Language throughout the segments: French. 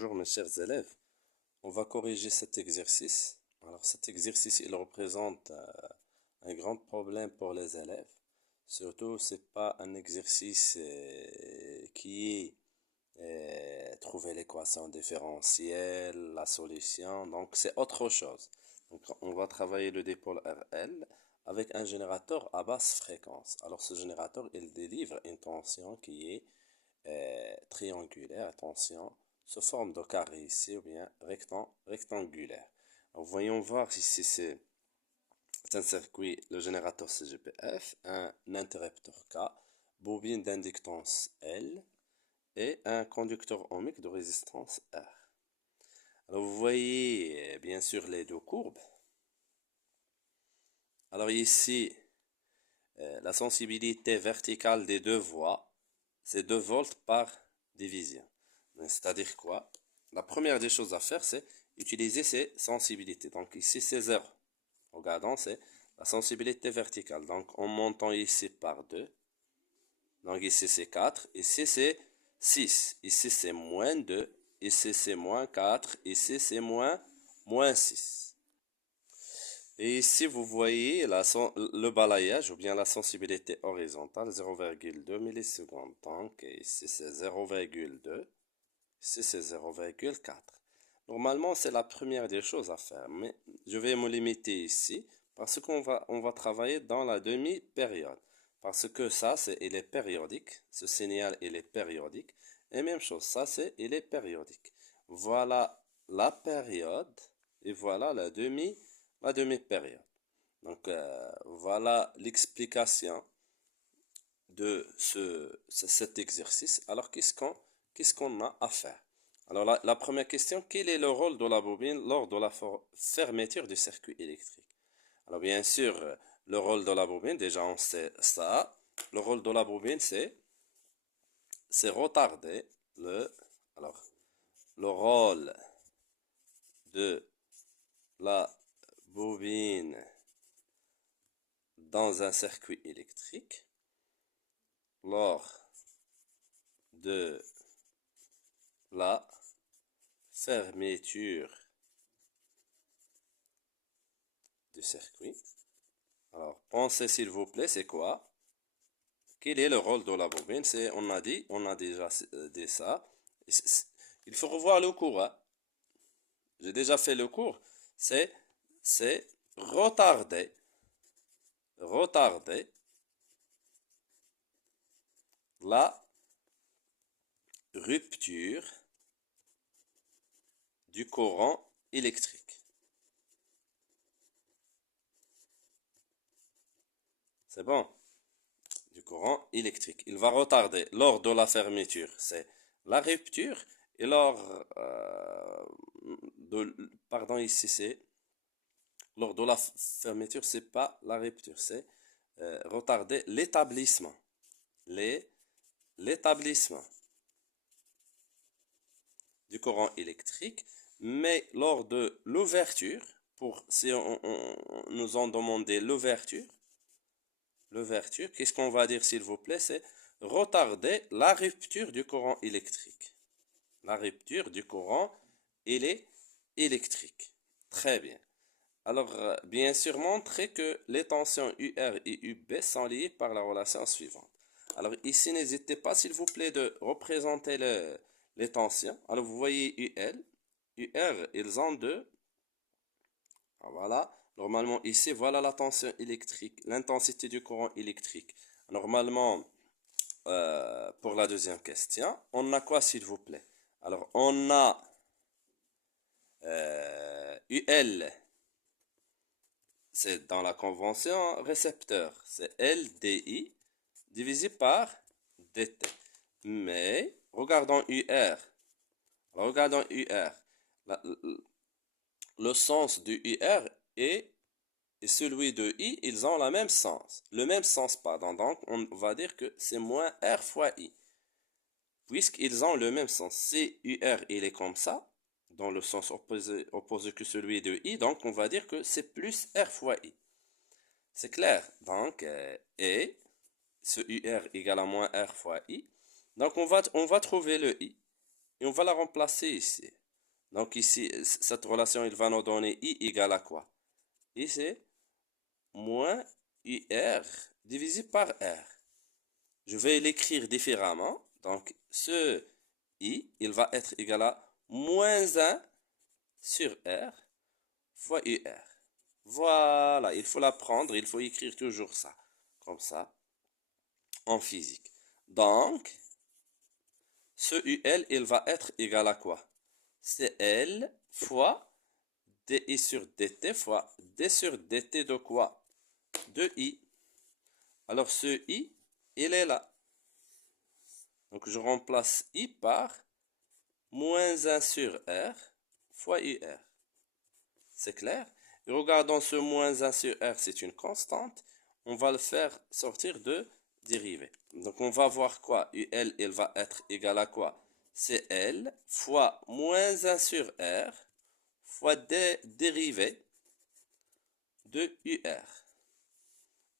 Bonjour mes chers élèves, on va corriger cet exercice. Alors cet exercice il représente un grand problème pour les élèves. Surtout c'est pas un exercice qui est trouver l'équation différentielle, la solution, donc c'est autre chose. Donc on va travailler le dipôle RL avec un générateur à basse fréquence. Alors ce générateur il délivre une tension qui est triangulaire, attention, sous forme de carré ici ou bien rectangulaire. Alors, voyons voir ici c'est un circuit, le générateur CGPF, un interrupteur K, bobine d'inductance L et un conducteur ohmique de résistance R. Alors vous voyez bien sûr les deux courbes. Alors ici, la sensibilité verticale des deux voies, c'est 2 volts par division. C'est-à-dire quoi? La première des choses à faire, c'est utiliser ces sensibilités. Donc ici, c'est 0. Regardons, c'est la sensibilité verticale. Donc en montant ici par 2. Donc ici, c'est 4. Ici, c'est 6. Ici, c'est moins 2. Ici, c'est moins 4. Ici, c'est moins 6. Et ici, vous voyez le balayage ou bien la sensibilité horizontale, 0,2 millisecondes. Donc, ici, c'est 0,2. Ici, c'est 0,4. Normalement, c'est la première des choses à faire. Mais je vais me limiter ici parce on va travailler dans la demi-période. Parce que ça, il est périodique. Ce signal, il est périodique. Et même chose, ça, il est périodique. Voilà la période et voilà la demi-période. Donc, voilà l'explication de cet exercice. Alors, qu'est-ce qu'on a à faire? Alors, la première question, quel est le rôle de la bobine lors de la fermeture du circuit électrique? Alors, bien sûr, le rôle de la bobine, déjà on sait ça. Le rôle de la bobine, c'est retarder alors, le rôle de la bobine dans un circuit électrique lors de la fermeture du circuit. Alors, pensez s'il vous plaît, c'est quoi? Quel est le rôle de la bobine? On a déjà dit ça. Il faut revoir le cours, hein. J'ai déjà fait le cours. C'est, c'est retarder la rupture du courant électrique. C'est bon? Du courant électrique. Il va retarder lors de la fermeture, c'est la rupture, et pardon, ici c'est, lors de la fermeture, c'est pas la rupture, c'est retarder l'établissement. L'établissement du courant électrique, mais lors de l'ouverture, si nous en demandé l'ouverture, qu'est-ce qu'on va dire s'il vous plaît? C'est retarder la rupture du courant électrique. La rupture du courant électrique. Très bien. Alors, bien sûr, montrer que les tensions UR et UB sont liées par la relation suivante. Alors, ici, n'hésitez pas, s'il vous plaît, de représenter les tensions. Alors, vous voyez UL, UR, ils ont deux. Voilà. Normalement, ici, voilà la tension électrique, l'intensité du courant électrique. Normalement, pour la deuxième question, on a quoi, s'il vous plaît? Alors, on a UL, c'est dans la convention récepteur, c'est LDI divisé par DT. Mais, regardons UR. Regardons UR. Le sens du UR est et celui de I, ils ont le même sens. Le même sens, pardon. Donc, on va dire que c'est moins R fois I. Puisqu'ils ont le même sens. Si UR, il est comme ça, dans le sens opposé que celui de I, donc on va dire que c'est plus R fois I. C'est clair. Donc, et ce UR égale à moins R fois I. Donc, on va trouver le I. et on va la remplacer ici. Donc ici, cette relation, il va nous donner I égale à quoi? I, c'est moins UR divisé par R. Je vais l'écrire différemment. Donc, ce I, il va être égal à moins 1 sur R fois UR. Voilà, il faut l'apprendre, il faut écrire toujours ça, comme ça, en physique. Donc, ce UL, il va être égal à quoi? C'est L fois DI sur DT fois D sur DT de quoi? De I. Alors, ce I, il est là. Donc, je remplace I par moins 1 sur R fois UR. C'est clair? Et regardons ce moins 1 sur R, c'est une constante. On va le faire sortir de dérivée. Donc, on va voir quoi? UL, il va être égal à quoi? C'est L fois moins 1 sur R fois D dérivée de UR.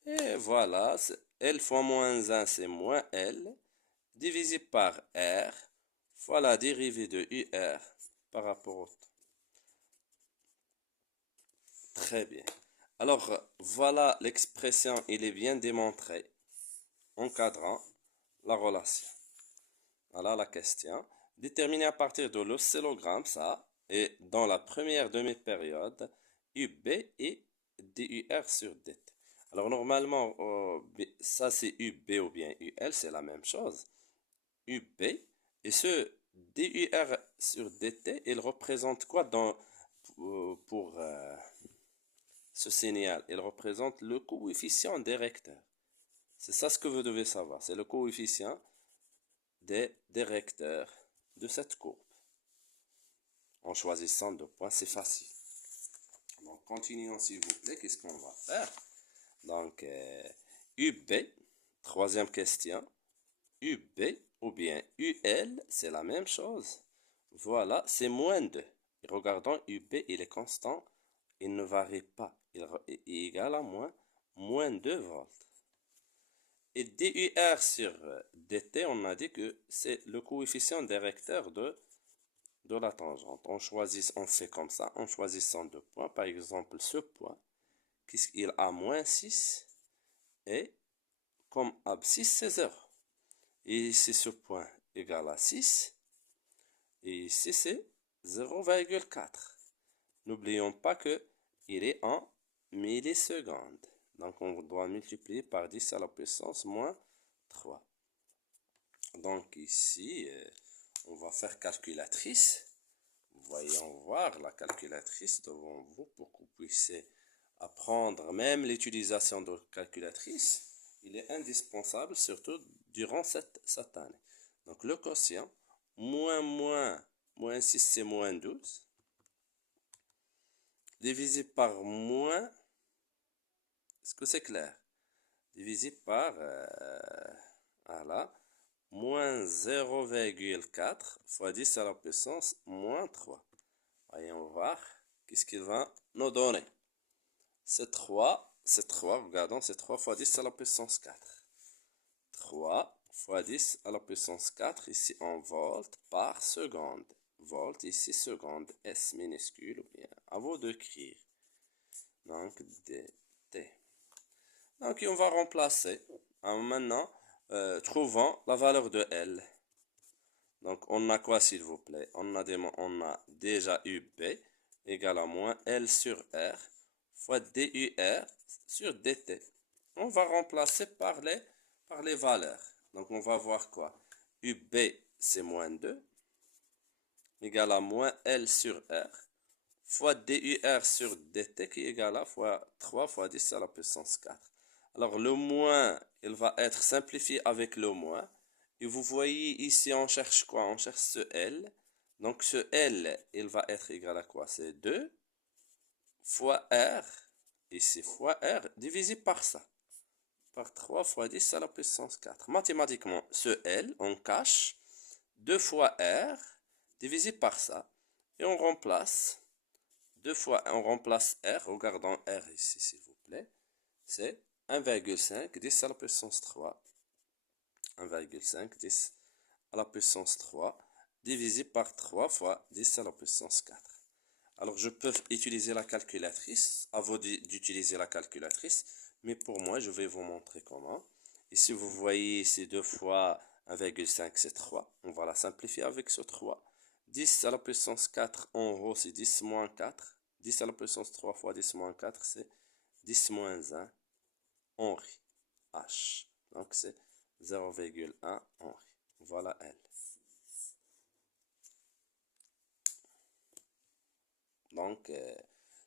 Et voilà, L fois moins 1, c'est moins L, divisé par R, fois la dérivée de UR par rapport au temps. Très bien. Alors, voilà l'expression, il est bien démontré, encadrant la relation. Voilà la question. Déterminer à partir de l'oscillogramme, ça, et dans la première demi-période, UB et DUR sur DT. Alors, normalement, ça c'est UB ou bien UL, c'est la même chose. UB, et ce DUR sur DT, il représente quoi pour ce signal? Il représente le coefficient des recteurs. C'est ça ce que vous devez savoir. C'est le coefficient des recteurs de cette courbe. En choisissant deux points, c'est facile. Donc, continuons s'il vous plaît. Qu'est-ce qu'on va faire? Donc, UB, troisième question. UB ou bien UL, c'est la même chose. Voilà, c'est moins 2. Regardons, UB, il est constant. Il ne varie pas. Il est égal à moins 2 volts. Et DUR sur DT, on a dit que c'est le coefficient des recteurs de la tangente. On fait comme ça, en choisissant deux points. Par exemple, ce point, il a moins 6, et comme abscisse, c'est 0. Et ici, ce point égal à 6, et ici, c'est 0,4. N'oublions pas que il est en millisecondes. Donc, on doit multiplier par 10 à la puissance moins 3. Donc, ici, on va faire calculatrice. Voyons voir la calculatrice devant vous pour que vous puissiez apprendre même l'utilisation de calculatrice. Il est indispensable, surtout durant cette année. Donc, le quotient, moins 6, c'est moins 12. Divisé par moins, est-ce que c'est clair? Divisé par, voilà, moins 0,4 fois 10 à la puissance moins 3. Voyons voir qu'est-ce qu'il va nous donner. C'est 3, regardons, c'est 3 fois 10 à la puissance 4. 3 fois 10 à la puissance 4, ici en volts par seconde. Volt, ici seconde, S minuscule, ou bien à vous d'écrire. Donc, dt. Donc, on va remplacer. Alors, maintenant, trouvons la valeur de L. Donc, on a quoi, s'il vous plaît? On a déjà UB égale à moins L sur R fois DUR sur DT. On va remplacer par les valeurs. Donc, on va voir quoi? UB, c'est moins 2, égale à moins L sur R, fois DUR sur DT, qui est égal à fois 3 fois 10 à la puissance 4. Alors, le moins, il va être simplifié avec le moins. Et vous voyez ici, on cherche quoi? On cherche ce L. Donc, ce L, il va être égal à quoi? C'est 2 fois R, ici fois R, divisé par ça. Par 3 fois 10 à la puissance 4. Mathématiquement, ce L, on cache 2 fois R, divisé par ça. Et on remplace on remplace R. Regardons R ici, s'il vous plaît. C'est 1,5 10 à la puissance 3. 1,5 10 à la puissance 3 divisé par 3 fois 10 à la puissance 4. Alors, je peux utiliser la calculatrice, à vous d'utiliser la calculatrice, mais pour moi, je vais vous montrer comment. Ici, vous voyez, c'est 2 fois 1,5, c'est 3. On va la simplifier avec ce 3. 10 à la puissance 4, en haut, c'est 10 moins 4. 10 à la puissance 3 fois 10 moins 4, c'est 10 moins 1 Henri. H. Donc, c'est 0,1 Henri. Voilà L. Donc,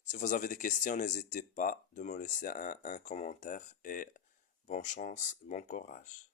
si vous avez des questions, n'hésitez pas de me laisser un commentaire et bonne chance, bon courage.